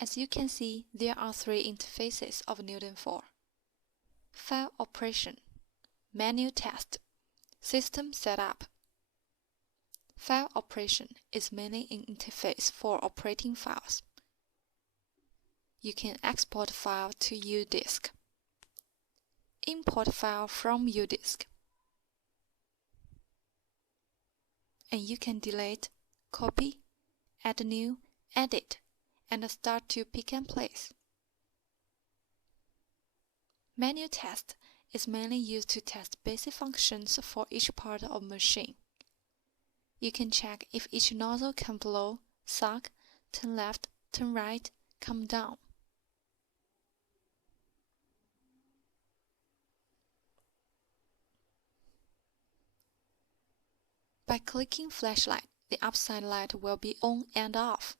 As you can see, there are three interfaces of NeoDen4: File Operation, Menu Test, System Setup. File Operation is mainly an interface for operating files. You can export file to UDisk, import file from UDisk, and you can delete, copy, add new, edit, and start to pick and place. Menu Test is mainly used to test basic functions for each part of machine. You can check if each nozzle can blow, suck, turn left, turn right, come down. By clicking flashlight, the upside light will be on and off.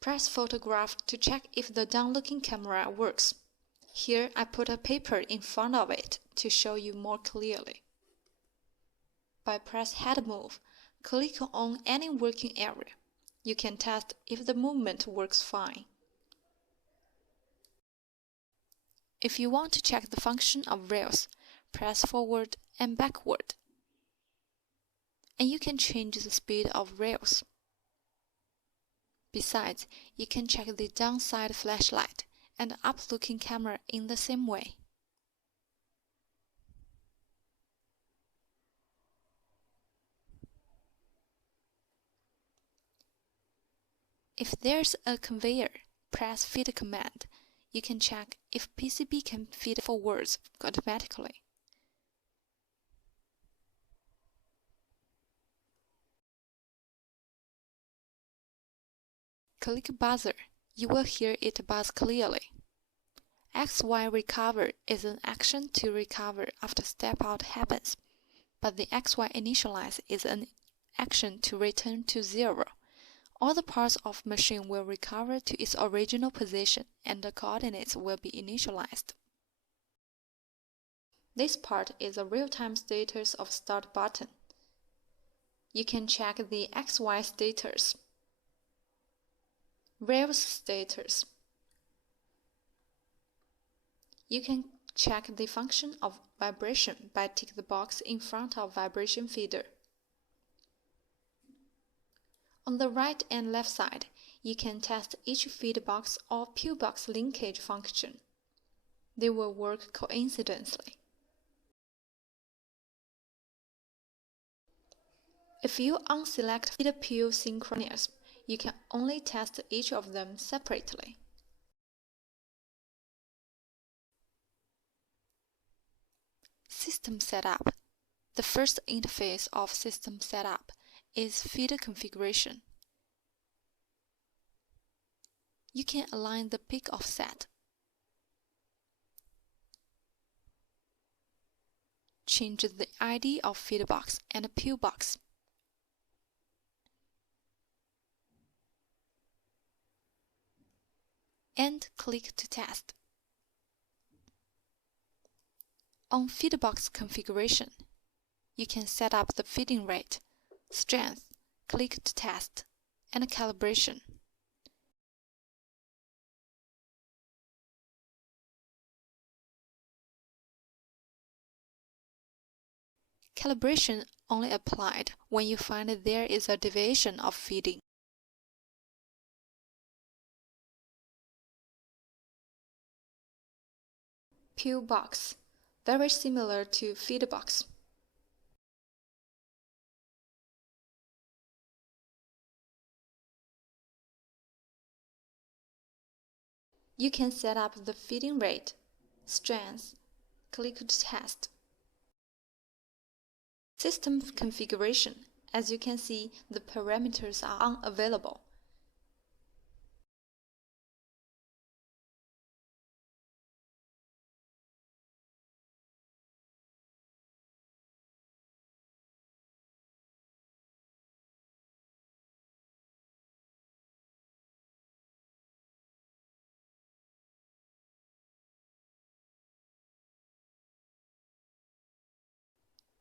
Press photograph to check if the down-looking camera works. Here I put a paper in front of it to show you more clearly. By press head move, click on any working area. You can test if the movement works fine. If you want to check the function of rails, press forward and backward. And you can change the speed of rails. Besides, you can check the downside flashlight and up-looking camera in the same way. If there's a conveyor, press Feed command. You can check if PCB can feed forwards automatically. Click buzzer. You will hear it buzz clearly. XY recover is an action to recover after step out happens, but the XY initialize is an action to return to 0. All the parts of machine will recover to its original position and the coordinates will be initialized. This part is a real-time status of start button. You can check the XY status, rails status. You can check the function of vibration by tick the box in front of vibration feeder. On the right and left side, you can test each feed box or P box linkage function. They will work coincidentally. If you unselect feed P synchronous, you can only test each of them separately. System Setup. The first interface of System Setup is feed configuration. You can align the peak offset, change the ID of feed box and P box, and click to test. On feed box configuration, you can set up the feeding rate, strength, click to test, and calibration. Calibration only applied when you find there is a deviation of feeding. P box, very similar to feed box. You can set up the feeding rate, strength, click to test. System configuration. As you can see, the parameters are unavailable.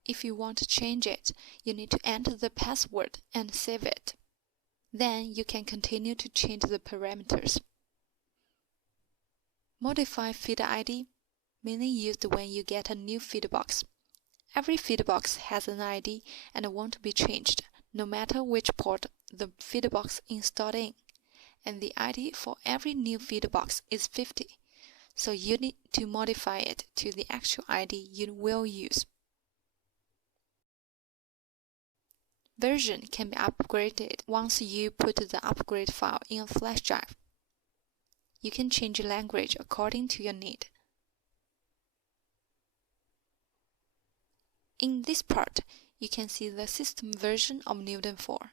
If you want to change it, you need to enter the password and save it. Then you can continue to change the parameters. Modify feed ID, mainly used when you get a new feed box. Every feed box has an ID and won't be changed, no matter which port the feed box installed in. And the ID for every new feed box is 50, so you need to modify it to the actual ID you will use. Version can be upgraded once you put the upgrade file in a flash drive. You can change language according to your need. In this part, you can see the system version of NeoDen4.